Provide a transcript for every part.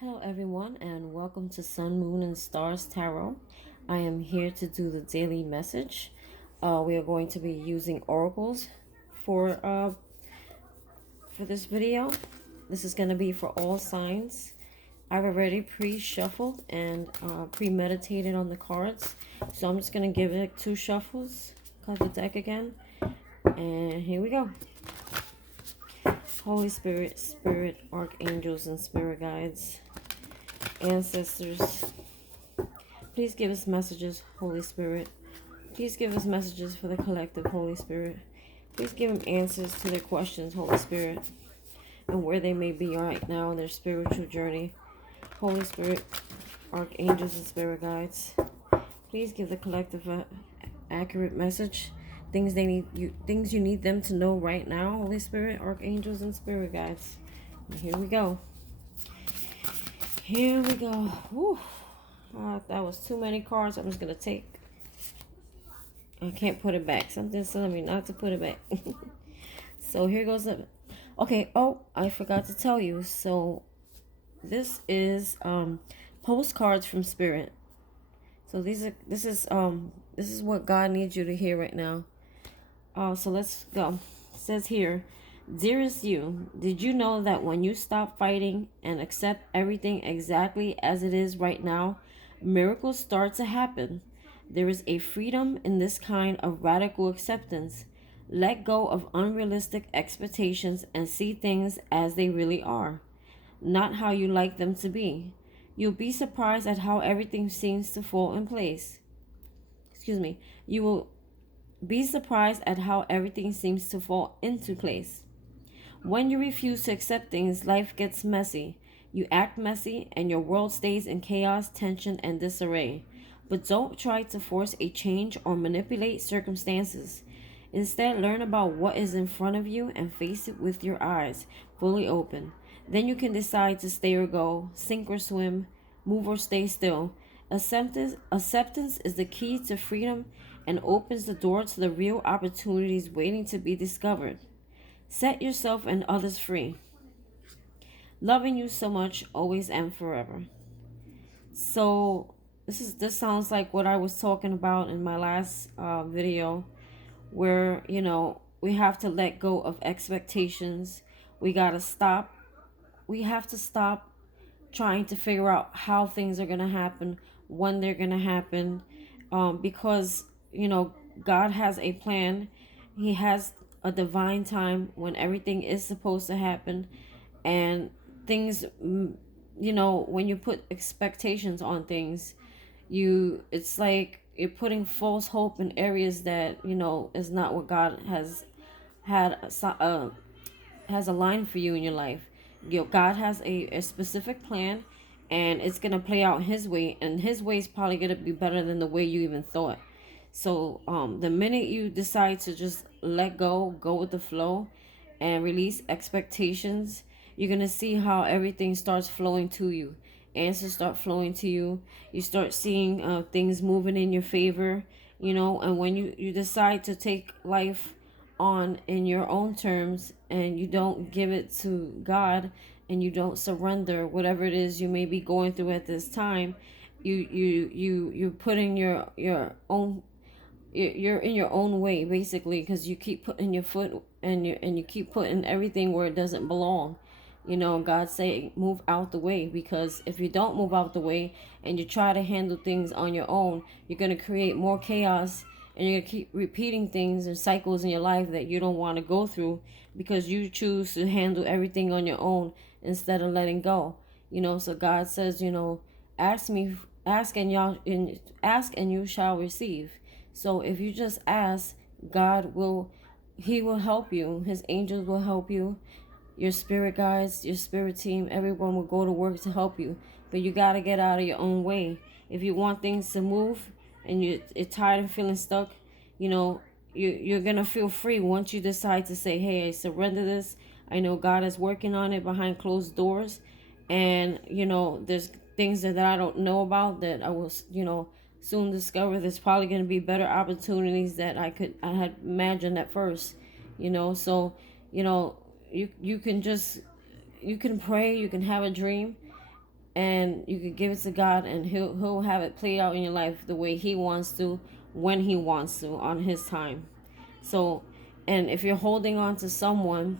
Hello, everyone, and welcome to Sun, Moon, and Stars Tarot. I am here to do the daily message. We are going to be using oracles for for this video. This is going to be for all signs. I've already pre-shuffled and premeditated on the cards, so I'm just going to give it 2 shuffles. Cut the deck again, and here we go. Holy Spirit, Spirit, Archangels, and Spirit Guides, Ancestors, please give us messages, Holy Spirit. Please give us messages for the collective, Holy Spirit. Please give them answers to their questions, Holy Spirit, and where they may be right now in their spiritual journey. Holy Spirit, Archangels, and Spirit Guides, please give the collective an accurate message. Things you need them to know right now, Holy Spirit, Archangels, and Spirit Guides. And here we go. Here we go. Whew. That was too many cards. I'm just gonna take. I can't put it back. Something's telling me not to put it back. So here goes the. Okay. Oh, I forgot to tell you. So this is postcards from Spirit. So this is what God needs you to hear right now. So let's go. It says here, dearest you, did you know that when you stop fighting and accept everything exactly as it is right now, miracles start to happen? There is a freedom in this kind of radical acceptance. Let go of unrealistic expectations and see things as they really are, not how you like them to be. You'll be surprised at how everything seems to fall in place. You will be surprised at how everything seems to fall into place. When you refuse to accept things, life gets messy. You act messy, and your world stays in chaos, tension, and disarray. But don't try to force a change or manipulate circumstances. Instead, learn about what is in front of you and face it with your eyes fully open. Then you can decide to stay or go, sink or swim, move or stay still. Acceptance is the key to freedom and opens the door to the real opportunities waiting to be discovered. Set yourself and others free. Loving you so much, always and forever. So this sounds like what I was talking about in my last video, where we have to let go of expectations. We gotta stop. We have to stop trying to figure out how things are gonna happen, when they're gonna happen, because God has a plan. He has a divine time when everything is supposed to happen, and things, when you put expectations on things, it's like you're putting false hope in areas that is not what God had has aligned for you in your life. God has a specific plan, and it's gonna play out His way, and His way is probably gonna be better than the way you even thought. So the minute you decide to just let go with the flow, and release expectations, you're gonna see how everything starts flowing to you. Answers start flowing to you. You start seeing things moving in your favor. And when you decide to take life on in your own terms, and you don't give it to God, and you don't surrender whatever it is you may be going through at this time, you're putting your own, you're in your own way, basically, because you keep putting your foot, and you keep putting everything where it doesn't belong. God say move out the way, because if you don't move out the way and you try to handle things on your own, you're going to create more chaos, and you're going to keep repeating things and cycles in your life that you don't want to go through, because you choose to handle everything on your own instead of letting go. So God says, ask me, ask and you shall receive. So if you just ask, He will help you. His angels will help you. Your spirit guides, your spirit team, everyone will go to work to help you. But you got to get out of your own way. If you want things to move, and you're tired of feeling stuck, you're going to feel free once you decide to say, hey, I surrender this. I know God is working on it behind closed doors. And, there's things that I don't know about that I will, soon discover. There's probably going to be better opportunities that I had imagined at first, so, you can pray, you can have a dream, and you could give it to God, and he'll have it played out in your life the way he wants to, when he wants to, on his time. So, and if you're holding on to someone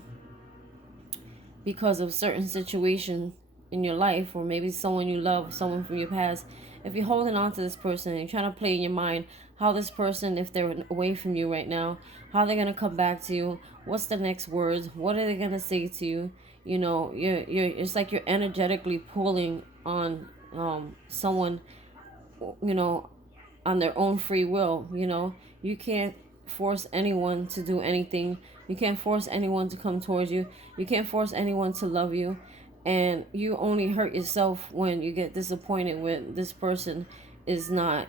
because of certain situation in your life, or maybe someone you love, someone from your past, if you're holding on to this person and you're trying to play in your mind how this person, if they're away from you right now, how they're going to come back to you, what's the next words, what are they going to say to you, you know, you're it's like you're energetically pulling on someone, you know, on their own free will. You know, you can't force anyone to do anything. You can't force anyone to come towards you. You can't force anyone to love you. And you only hurt yourself when you get disappointed when this person is not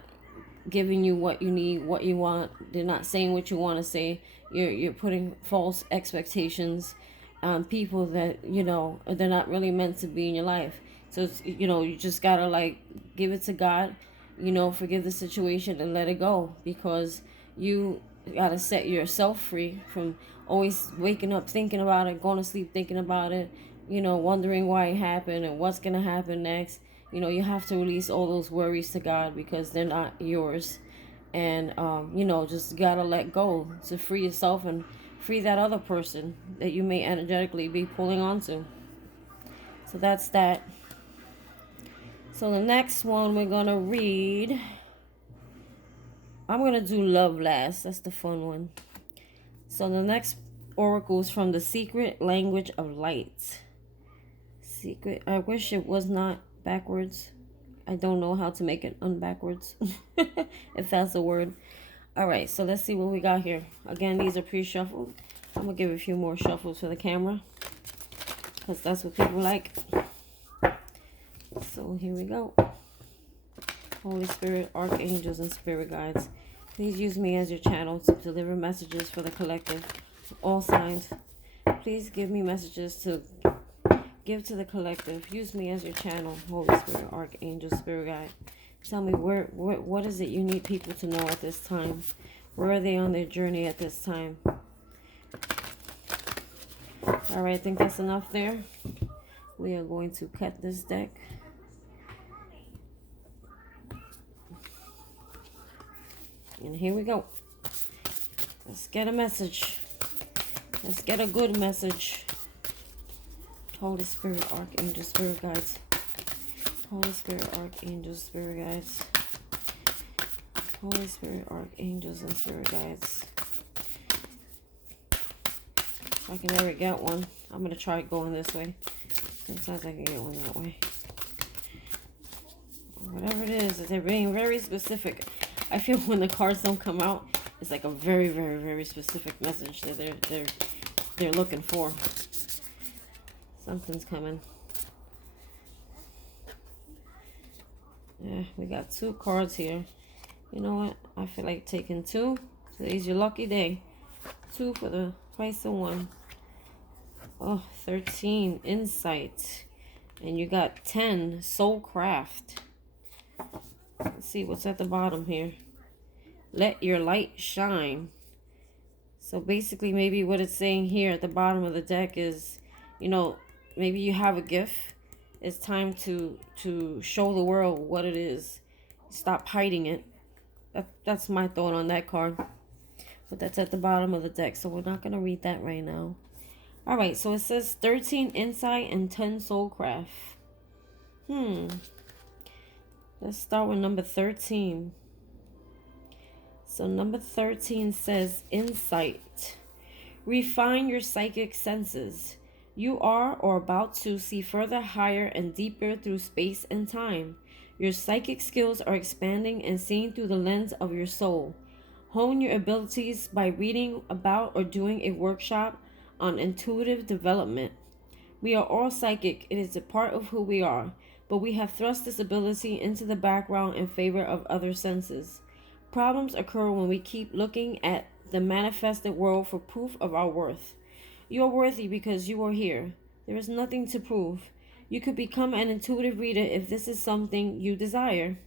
giving you what you need, what you want. They're not saying what you want to say. You're putting false expectations on people that, you know, they're not really meant to be in your life. So it's, you know, you just gotta like give it to God, you know, forgive the situation and let it go, because you gotta set yourself free from always waking up thinking about it, going to sleep thinking about it, you know, wondering why it happened and what's gonna happen next. You know, you have to release all those worries to God, because they're not yours. And you know, just gotta let go to free yourself and free that other person that you may energetically be pulling onto. So that's that. So the next one we're gonna read, I'm gonna do love last. That's the fun one. So the next oracle is from the Secret Language of Light. Secret. I wish it was not backwards. I don't know how to make it unbackwards, if that's a word. All right, so let's see what we got here. Again, these are pre-shuffled. I'm gonna give a few more shuffles for the camera, because that's what people like. So here we go. Holy Spirit, archangels, and spirit guides, please use me as your channel to deliver messages for the collective, all signs. Please give me messages to give to the collective. Use me as your channel, Holy Spirit, archangel, spirit guide. Tell me what is it you need people to know at this time? Where are they on their journey at this time? All right, I think that's enough there. We are going to cut this deck. And here we go. Let's get a message. Let's get a good message. Holy Spirit, archangel, spirit guides. Holy Spirit, archangels, spirit guides. Holy Spirit, archangels, and spirit guides. If I can ever get one, I'm going to try going this way. Sometimes I can get one that way. Whatever it is, they're being very specific. I feel when the cards don't come out, it's like a very, very, very specific message that they're looking for. Something's coming. Yeah, we got 2 cards here. You know what? I feel like taking 2. Today's your lucky day. 2 for the price of 1. Oh, 13, insight. And you got 10, soulcraft. Let's see what's at the bottom here. Let your light shine. So basically, maybe what it's saying here at the bottom of the deck is, you know, maybe you have a gift. It's time to show the world what it is. Stop hiding it. That's my thought on that card. But that's at the bottom of the deck, so we're not going to read that right now. All right, so it says 13 insight and 10 soulcraft. Let's start with number 13. So number 13 says insight. Refine your psychic senses. You are or about to see further, higher, and deeper through space and time. Your psychic skills are expanding and seeing through the lens of your soul. Hone your abilities by reading about or doing a workshop on intuitive development. We are all psychic. It is a part of who we are, but we have thrust this ability into the background in favor of other senses. Problems occur when we keep looking at the manifested world for proof of our worth. You are worthy because you are here. There is nothing to prove. You could become an intuitive reader if this is something you desire.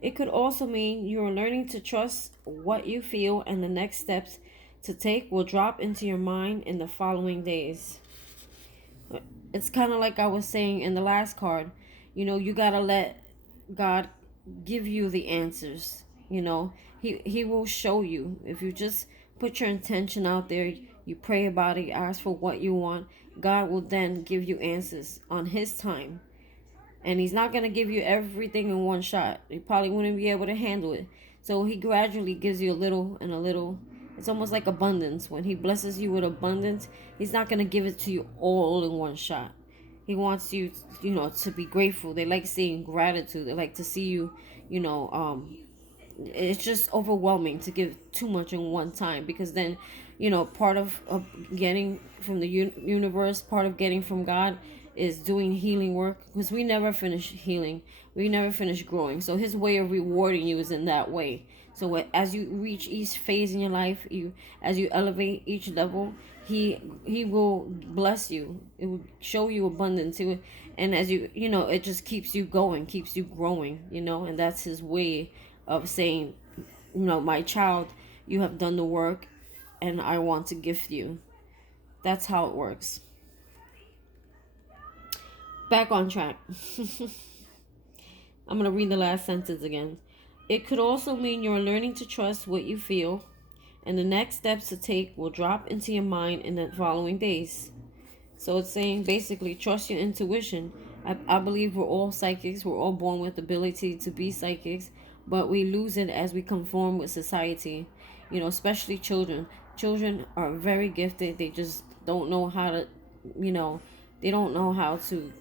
It could also mean you are learning to trust what you feel, and the next steps to take will drop into your mind in the following days. It's kind of like I was saying in the last card. You gotta let God give you the answers. He will show you if you just put your intention out there. You pray about it, you ask for what you want. God will then give you answers on His time, and He's not gonna give you everything in one shot. You probably wouldn't be able to handle it. So He gradually gives you a little and a little. It's almost like abundance. When He blesses you with abundance, He's not gonna give it to you all in one shot. He wants you, to be grateful. They like seeing gratitude. They like to see you, you know, it's just overwhelming to give too much in one time, because then, part of getting from the universe, part of getting from God is doing healing work, because we never finish healing. We never finish growing. So His way of rewarding you is in that way. So as you reach each phase in your life, as you elevate each level, he will bless you. It will show you abundance. And as it just keeps you going, keeps you growing. And that's His way of saying, my child, you have done the work, and I want to gift you. That's how it works. Back on track. I'm going to read the last sentence again. It could also mean you're learning to trust what you feel, and the next steps to take will drop into your mind in the following days. So it's saying basically trust your intuition. I believe we're all psychics. We're all born with the ability to be psychics, but we lose it as we conform with society. Especially children. Children are very gifted. They just don't know how to, they don't know how to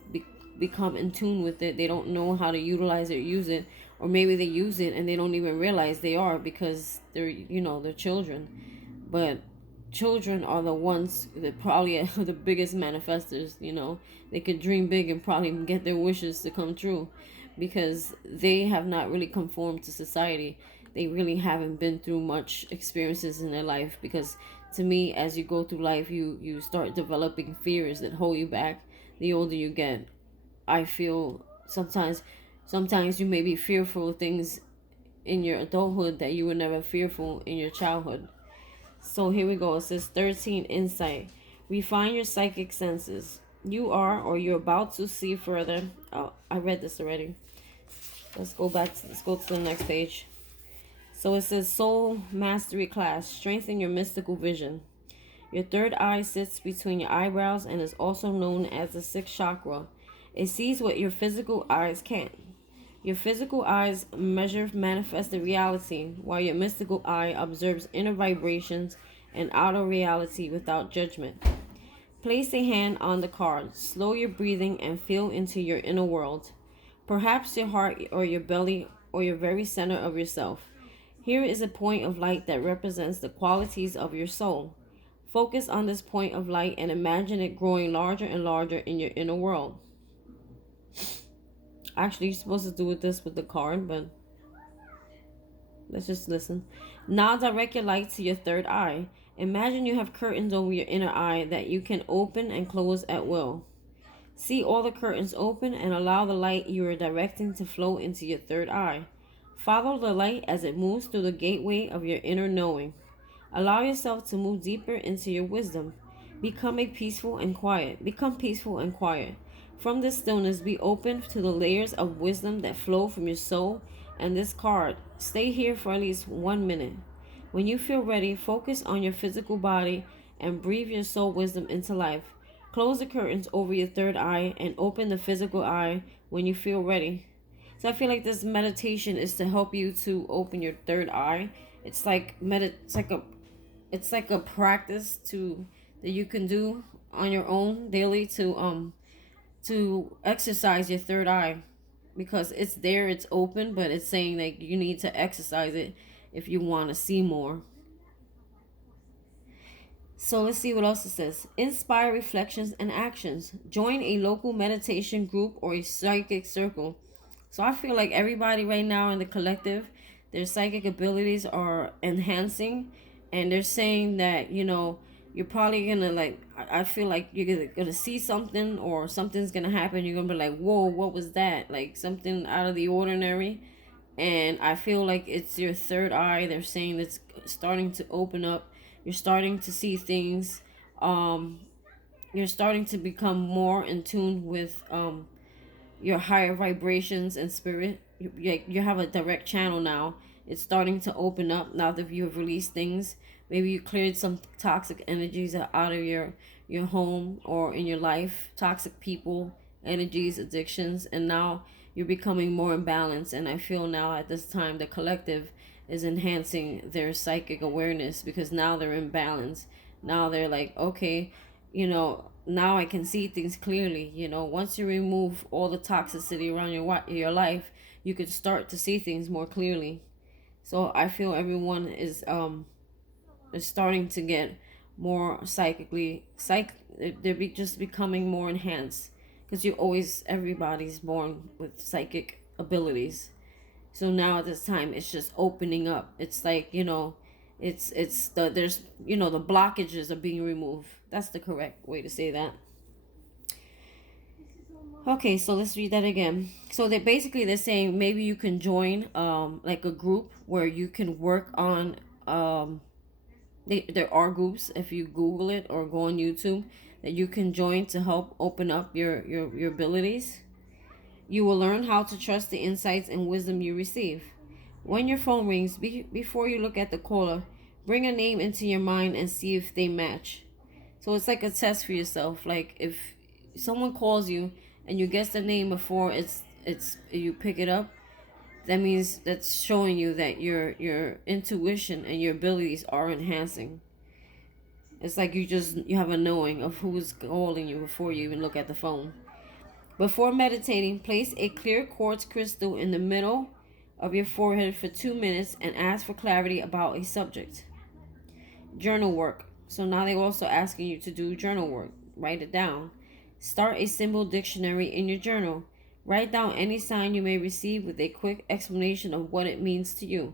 become in tune with it. They don't know how to utilize it, use it, or maybe they use it and they don't even realize they are, because they're children. But children are the ones that probably are the biggest manifestors. They could dream big and probably get their wishes to come true, because they have not really conformed to society. They really haven't been through much experiences in their life, because to me, as you go through life, you start developing fears that hold you back the older you get. I feel sometimes you may be fearful of things in your adulthood that you were never fearful in your childhood. So here we go. It says 13, insight. Refine your psychic senses. You are, or you're about to see further. Oh, I read this already. Let's go to the next page. So it says soul mastery class. Strengthen your mystical vision. Your third eye sits between your eyebrows and is also known as the sixth chakra. It sees what your physical eyes can't. Your physical eyes manifest the reality, while your mystical eye observes inner vibrations and outer reality without judgment. Place a hand on the card, slow your breathing, and feel into your inner world. Perhaps your heart or your belly or your very center of yourself. Here is a point of light that represents the qualities of your soul. Focus on this point of light and imagine it growing larger and larger in your inner world. Actually, you're supposed to do this with the card, but let's just listen. Now direct your light to your third eye. Imagine you have curtains over your inner eye that you can open and close at will. See all the curtains open and allow the light you are directing to flow into your third eye. Follow the light as it moves through the gateway of your inner knowing. Allow yourself to move deeper into your wisdom. Become peaceful and quiet. From this stillness, be open to the layers of wisdom that flow from your soul and this card. Stay here for at least 1 minute. When you feel ready, focus on your physical body and breathe your soul wisdom into life. Close the curtains over your third eye and open the physical eye when you feel ready. So I feel like this meditation is to help you to open your third eye. It's like it's like a practice that you can do on your own daily to exercise your third eye, because it's there, it's open, but it's saying that you need to exercise it if you want to see more. So let's see what else it says. Inspire reflections and actions. Join a local meditation group or a psychic circle. So I feel like everybody right now in the collective, their psychic abilities are enhancing, and they're saying that, you're probably gonna I feel like you're gonna see something, or something's gonna happen. You're gonna be like, whoa, what was that? Like something out of the ordinary. And I feel like it's your third eye. They're saying it's starting to open up. You're starting to see things. You're starting to become more in tune with your higher vibrations and spirit. You have a direct channel now. It's starting to open up now that you have released things. Maybe you cleared some toxic energies out of your home or in your life, toxic people, energies, addictions, and now you're becoming more in balance. And I feel now at this time the collective is enhancing their psychic awareness because now they're in balance. Now they're like, okay, now I can see things clearly. Once you remove all the toxicity around your life, you could start to see things more clearly. So I feel everyone is starting to get more they're just becoming more enhanced because everybody's born with psychic abilities. So now at this time it's just opening up. It's like, there's the blockages are being removed. That's the correct way to say that. Okay, so let's read that again. So they're saying maybe you can join like a group where you can work on there are groups, if you Google it or go on YouTube, that you can join to help open up your abilities. You will learn how to trust the insights and wisdom you receive. When your phone rings, before you look at the caller, bring a name into your mind and see if they match. So it's like a test for yourself. Like if someone calls you and you guess the name before it's you pick it up, that means that's showing you that your intuition and your abilities are enhancing. It's like you have a knowing of who's calling you before you even look at the phone. Before meditating, place a clear quartz crystal in the middle of your forehead for 2 minutes and ask for clarity about a subject. Journal work. So now they're also asking you to do journal work. Write it down. Start a symbol dictionary in your journal. Write down any sign you may receive with a quick explanation of what it means to you.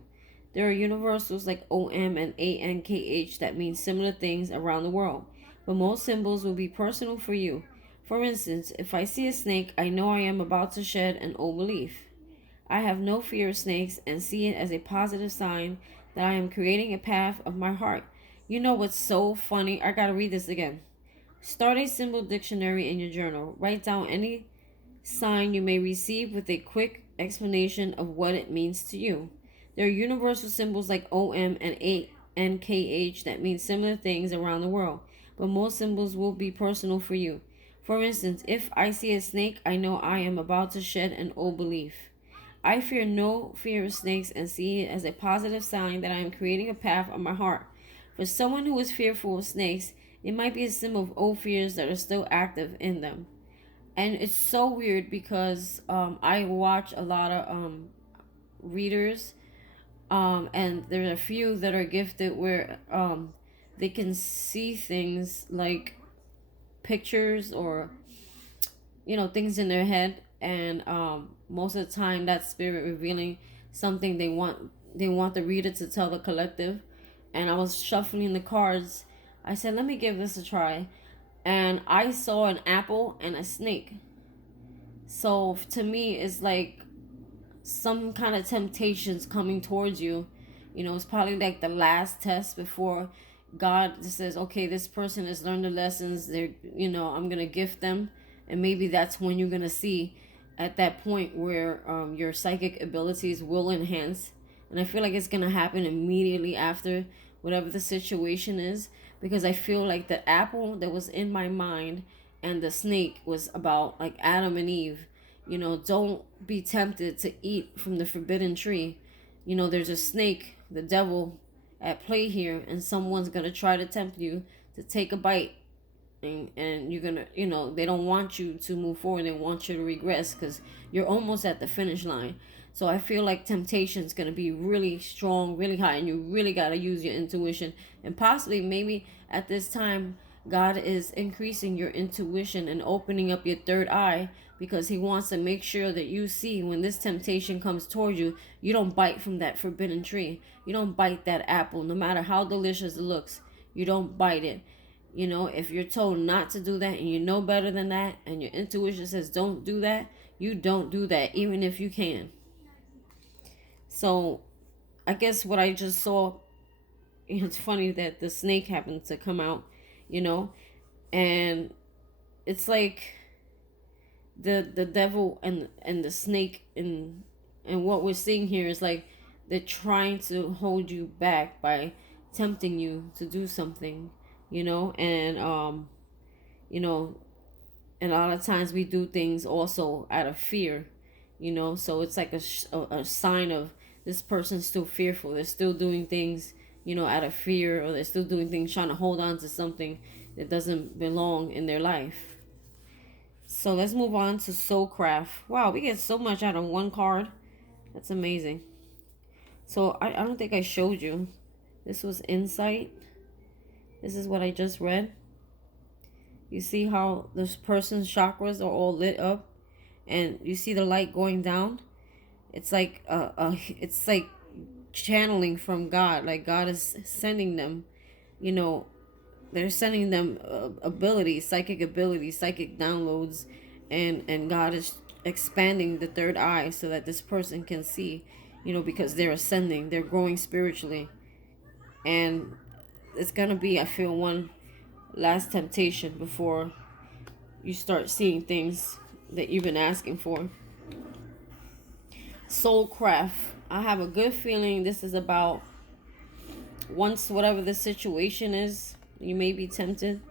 There are universals like OM and ANKH that mean similar things around the world, but most symbols will be personal for you. For instance, if I see a snake, I know I am about to shed an old belief. I have no fear of snakes and see it as a positive sign that I am creating a path of my heart. You know what's so funny? I gotta read this again. Start a symbol dictionary in your journal. Write down any sign you may receive with a quick explanation of what it means to you. There are universal symbols like OM and ANKH that mean similar things around the world, but most symbols will be personal for you. For instance, if I see a snake, I know I am about to shed an old belief. I fear no fear of snakes and see it as a positive sign that I am creating a path of my heart. For someone who is fearful of snakes, it might be a symbol of old fears that are still active in them. And it's so weird because I watch a lot of readers, and there are a few that are gifted where they can see things like pictures or things in their head, and most of the time that spirit revealing something they want the reader to tell the collective. And I was shuffling the cards. I said, let me give this a try, and I saw an apple and a snake. So to me, it's like some kind of temptations coming towards you. It's probably like the last test before God says, okay, this person has learned the lessons. I'm gonna gift them, and maybe that's when you're gonna see at that point where your psychic abilities will enhance. And I feel like it's gonna happen immediately after whatever the situation is, because I feel like the apple that was in my mind and the snake was about like Adam and Eve. Don't be tempted to eat from the forbidden tree. There's a snake, the devil, at play here, and someone's gonna try to tempt you to take a bite, and you're gonna, they don't want you to move forward. They want you to regress because you're almost at the finish line. So I feel like temptation is gonna be really strong, really high, and you really gotta use your intuition. And possibly, maybe at this time, God is increasing your intuition and opening up your third eye, because he wants to make sure that you see when this temptation comes towards you, you don't bite from that forbidden tree. You don't bite that apple, no matter how delicious it looks. You don't bite it. If you're told not to do that and you know better than that, and your intuition says don't do that, you don't do that, even if you can. So I guess what I just saw, it's funny that the snake happened to come out, and it's like the devil and the snake and what we're seeing here is like they're trying to hold you back by tempting you to do something, you know, and a lot of times we do things also out of fear, so it's like a sign of this person's still fearful. They're still doing things, out of fear, or they're still doing things trying to hold on to something that doesn't belong in their life. So let's move on to Soulcraft. Wow, we get so much out of one card. That's amazing. So I don't think I showed you. This was Insight. This is what I just read. You see how this person's chakras are all lit up, and you see the light going down. It's like it's like channeling from God. Like God is sending them, you know, they're sending them abilities, psychic downloads, and God is expanding the third eye so that this person can see, because they're ascending, they're growing spiritually, and it's gonna be, I feel, one last temptation before you start seeing things that you've been asking for. Soulcraft. I have a good feeling this is about, once whatever the situation is, you may be tempted.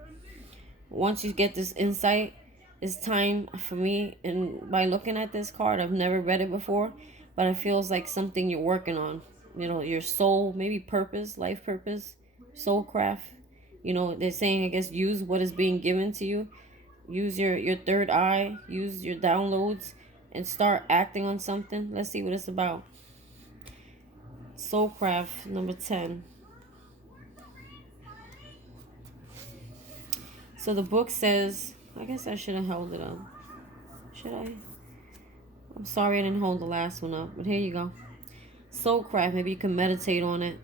Once you get this insight, it's time for me, and by looking at this card, I've never read it before, but it feels like something you're working on. Your soul, maybe purpose, life purpose, Soulcraft. They're saying, I guess, use what is being given to you. Use your third eye, use your downloads, and start acting on something. Let's see what it's about. Soulcraft, number 10. So the book says, I guess I should have held it up. Should I? I'm sorry I didn't hold the last one up, but here you go. Soulcraft, maybe you can meditate on it.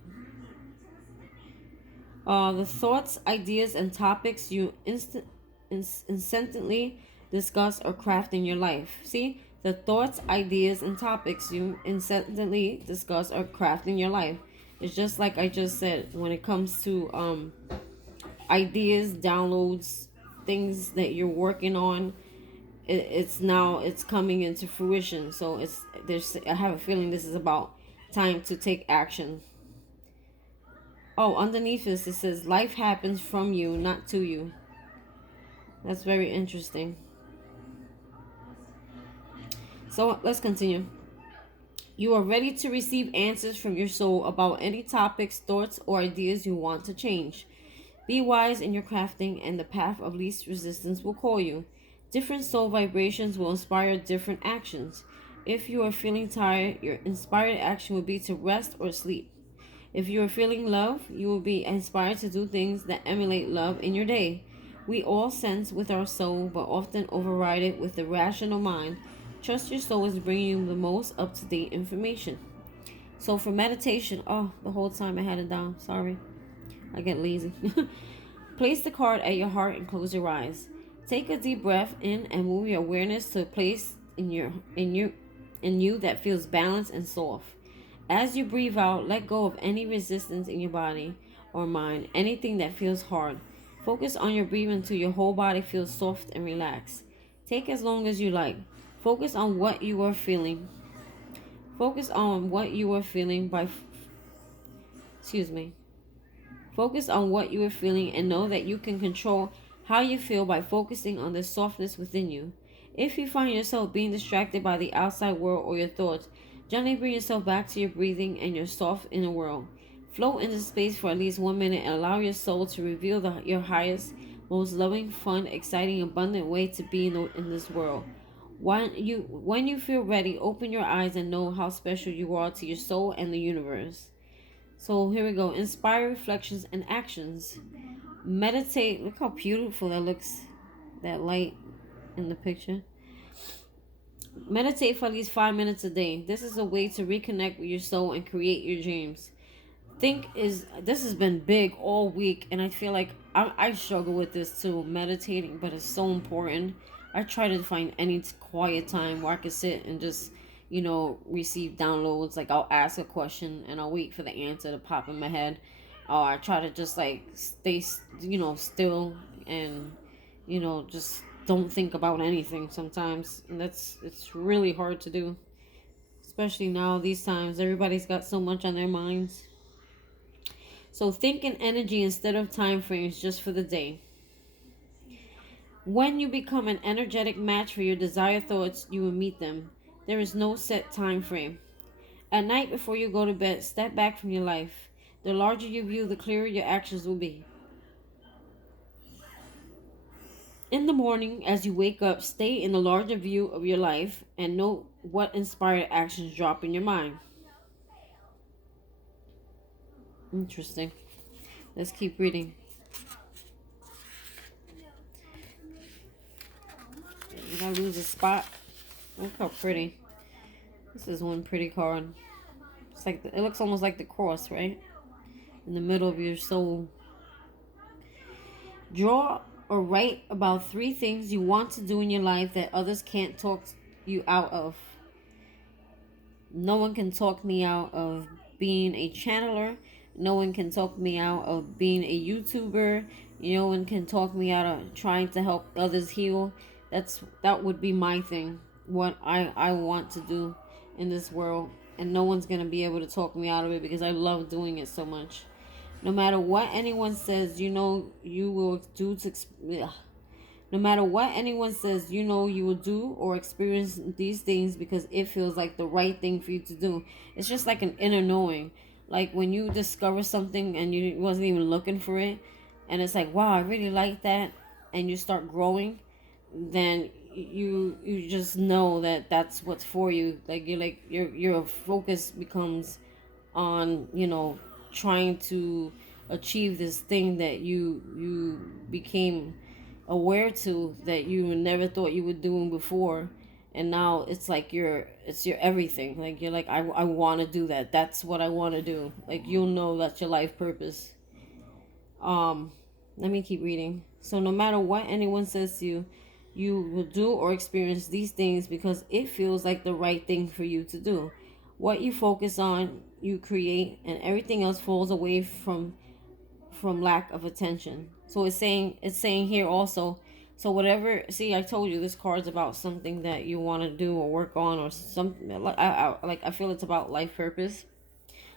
The thoughts, ideas, and topics you instantly discuss or craft in your life. See? The thoughts, ideas, and topics you instantly discuss or craft in your life. It's just like I just said, when it comes to ideas, downloads, things that you're working on, it's coming into fruition. So I have a feeling this is about time to take action. Oh, underneath this it says life happens from you, not to you. That's very interesting. So let's continue. You are ready to receive answers from your soul about any topics, thoughts, or ideas you want to change. Be wise in your crafting, and the path of least resistance will call you. Different soul vibrations will inspire different actions. If you are feeling tired, your inspired action will be to rest or sleep. If you are feeling love, you will be inspired to do things that emulate love in your day. We all sense with our soul, but often override it with the rational mind. Trust your soul is bringing you the most up-to-date information. So for meditation, the whole time I had it down. Sorry. I get lazy. Place the card at your heart and close your eyes. Take a deep breath in and move your awareness to a place in you that feels balanced and soft. As you breathe out, let go of any resistance in your body or mind, anything that feels hard. Focus on your breathing until your whole body feels soft and relaxed. Take as long as you like. Focus on what you are feeling. Focus on what you are feeling Focus on what you are feeling and know that you can control how you feel by focusing on the softness within you. If you find yourself being distracted by the outside world or your thoughts, gently bring yourself back to your breathing and your soft inner world. Float into space for at least 1 minute and allow your soul to reveal your highest, most loving, fun, exciting, abundant way to be in this world. When you feel ready, open your eyes and know how special you are to your soul and the universe. So here we go. Inspire reflections and actions. Meditate. Look how beautiful that looks. That light in the picture. Meditate for at least 5 minutes a day. This is a way to reconnect with your soul and create your dreams. This has been big all week, and I feel like I struggle with this too, meditating, but it's so important. I try to find any quiet time where I can sit and just, receive downloads. Like I'll ask a question and I'll wait for the answer to pop in my head. Or I try to just like stay, still and, just don't think about anything sometimes. And it's really hard to do. Especially now, these times, everybody's got so much on their minds. So think in energy instead of time frames just for the day. When you become an energetic match for your desired thoughts, you will meet them. There is no set time frame. At night before you go to bed, step back from your life. The larger you view, the clearer your actions will be. In the morning, as you wake up, stay in the larger view of your life and note what inspired actions drop in your mind. Interesting. Let's keep reading. Did I lose a spot? Look how pretty. This is one pretty card. It's like it looks almost like the cross, right? In the middle of your soul. Draw or write about 3 things you want to do in your life that others can't talk you out of. No one can talk me out of being a channeler. No one can talk me out of being a YouTuber. No one can talk me out of trying to help others heal. That would be my thing. What I want to do in this world. And no one's going to be able to talk me out of it because I love doing it so much. No matter what anyone says, you know you will do to... No matter what anyone says, you know you will do or experience these things because it feels like the right thing for you to do. It's just like an inner knowing. Like when you discover something and you wasn't even looking for it, and it's like, wow, I really like that, and you start growing, then you just know that that's what's for you. Like your focus becomes on, trying to achieve this thing that you became aware to, that you never thought you were doing before. And now it's like it's your everything. Like you're like, I want to do that. That's what I want to do. Like you'll know that's your life purpose. Let me keep reading. So no matter what anyone says to you, you will do or experience these things because it feels like the right thing for you to do. What you focus on, you create, and everything else falls away from lack of attention. So it's saying here also, so whatever, see, I told you this card's about something that you want to do or work on, or something like I feel it's about life purpose.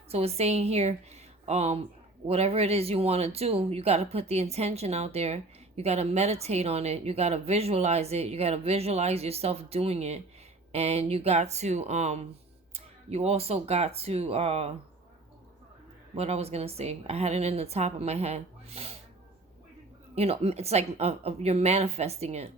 So it's saying here, whatever it is you want to do, you got to put the intention out there. You got to meditate on it. You got to visualize it. You got to visualize yourself doing it. And you got to you also got to what I was gonna say, I had it in the top of my head. It's like you're manifesting it.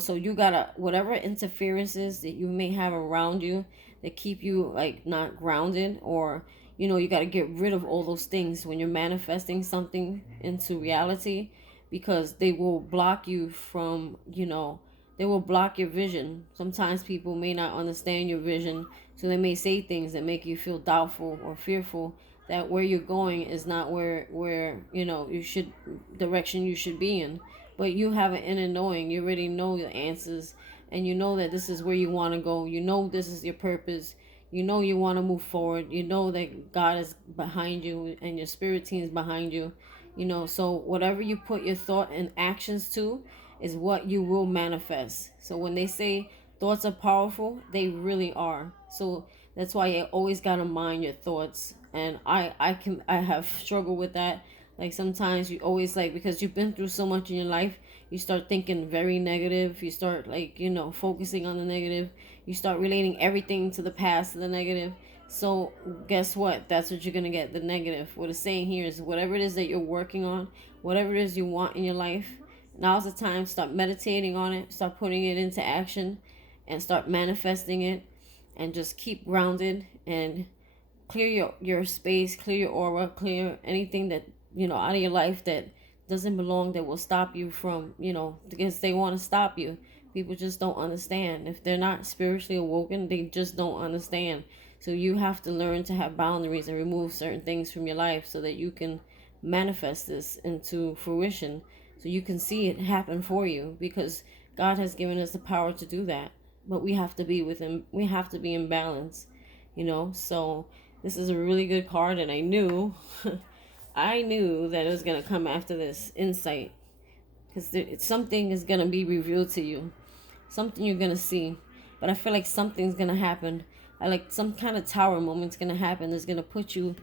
So you gotta, whatever interferences that you may have around you that keep you like not grounded, or you gotta get rid of all those things when you're manifesting something into reality, because they will block you from, they will block your vision. Sometimes people may not understand your vision, so they may say things that make you feel doubtful or fearful that where you're going is not where you should, direction you should be in. But you have an inner knowing. You already know the answers, and you know that this is where you want to go. You know this is your purpose. You know you want to move forward. You know that God is behind you and your spirit team is behind you. So whatever you put your thought and actions to is what you will manifest. So when they say thoughts are powerful, they really are. So that's why you always gotta mind your thoughts. And I have struggled with that. Like sometimes you always, like, because you've been through so much in your life, you start thinking very negative. You start like, focusing on the negative. You start relating everything to the past, to the negative. So guess what? That's what you're going to get, the negative. What it's saying here is whatever it is that you're working on, whatever it is you want in your life, now's the time to start meditating on it, start putting it into action, and start manifesting it, and just keep grounded and clear your space, clear your aura, clear anything that, out of your life that doesn't belong, that will stop you from, because they want to stop you. People just don't understand. If they're not spiritually awoken, they just don't understand. So you have to learn to have boundaries and remove certain things from your life so that you can manifest this into fruition, so you can see it happen for you, because God has given us the power to do that. But we have to be within, we have to be in balance, so this is a really good card, and I knew I knew that it was going to come after this insight, because something is gonna be revealed to you, something you're gonna see. But I feel like something's gonna happen. I like some kind of tower moment's gonna happen that's gonna put you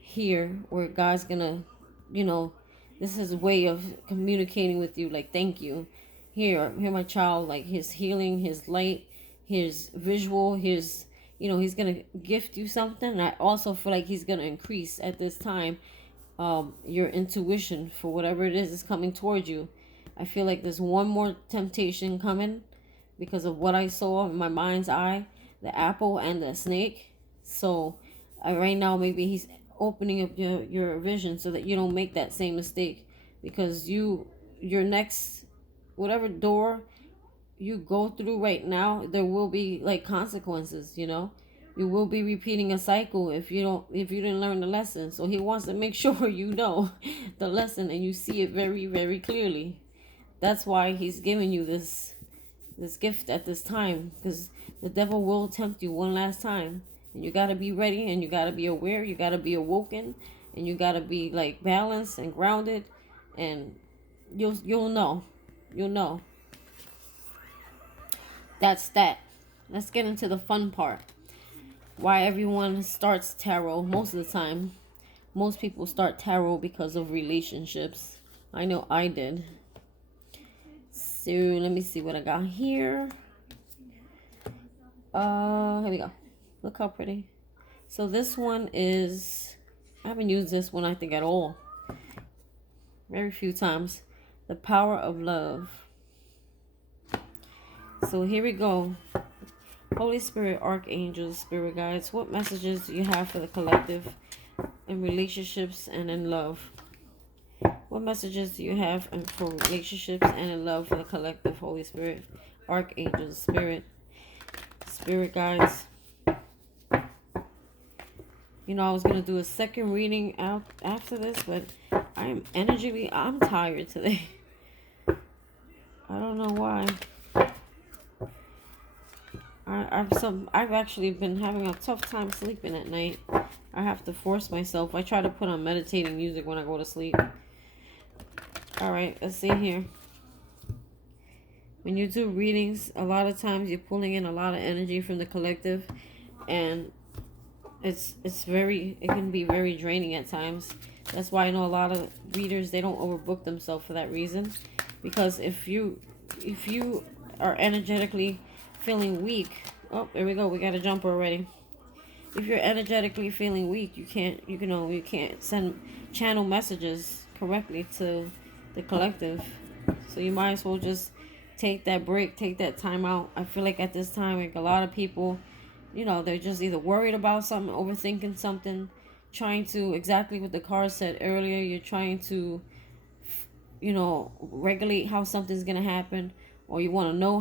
here where God's gonna, you know, this is a way of communicating with you. Like, thank you. Here, my child. Like his healing, his light, his visual, his, he's gonna gift you something. And I also feel like he's gonna increase at this time, your intuition for whatever it is coming towards you. I feel like there's one more temptation coming because of what I saw in my mind's eye, the apple and the snake. So right now, maybe he's opening up your vision so that you don't make that same mistake, because your next, whatever door you go through right now, there will be like consequences. You will be repeating a cycle if you didn't learn the lesson. So he wants to make sure you know the lesson and you see it very, very clearly. That's why he's giving you this gift at this time, because the devil will tempt you one last time, and you got to be ready, and you got to be aware, you got to be awoken, and you got to be like balanced and grounded, and you'll know. That's that. Let's get into the fun part. Why everyone starts tarot most of the time. Most people start tarot because of relationships. I know I did. So let me see what I got here. Here we go. Look how pretty. So this one is, I haven't used this one I think at all. Very few times. The power of love. So here we go. Holy Spirit, archangels, spirit guides, what messages do you have for the collective in relationships and in love? What messages do you have for relationships and in love for the collective? Holy Spirit, archangels, spirit guides. I was going to do a second reading out after this, but I'm tired today. I don't know why. I've actually been having a tough time sleeping at night. I have to force myself. I try to put on meditating music when I go to sleep. All right, let's see here. When you do readings, a lot of times you're pulling in a lot of energy from the collective, and it can be very draining at times. That's why I know a lot of readers, they don't overbook themselves for that reason, because if you are energetically feeling weak, oh, there we go, we got a jumper already. If you're energetically feeling weak, you can't send channel messages correctly to the collective. So you might as well just take that break, take that time out. I feel like at this time, like a lot of people, they're just either worried about something, overthinking something, trying to, exactly what the card said earlier, you're trying to, regulate how something's going to happen, or you want to know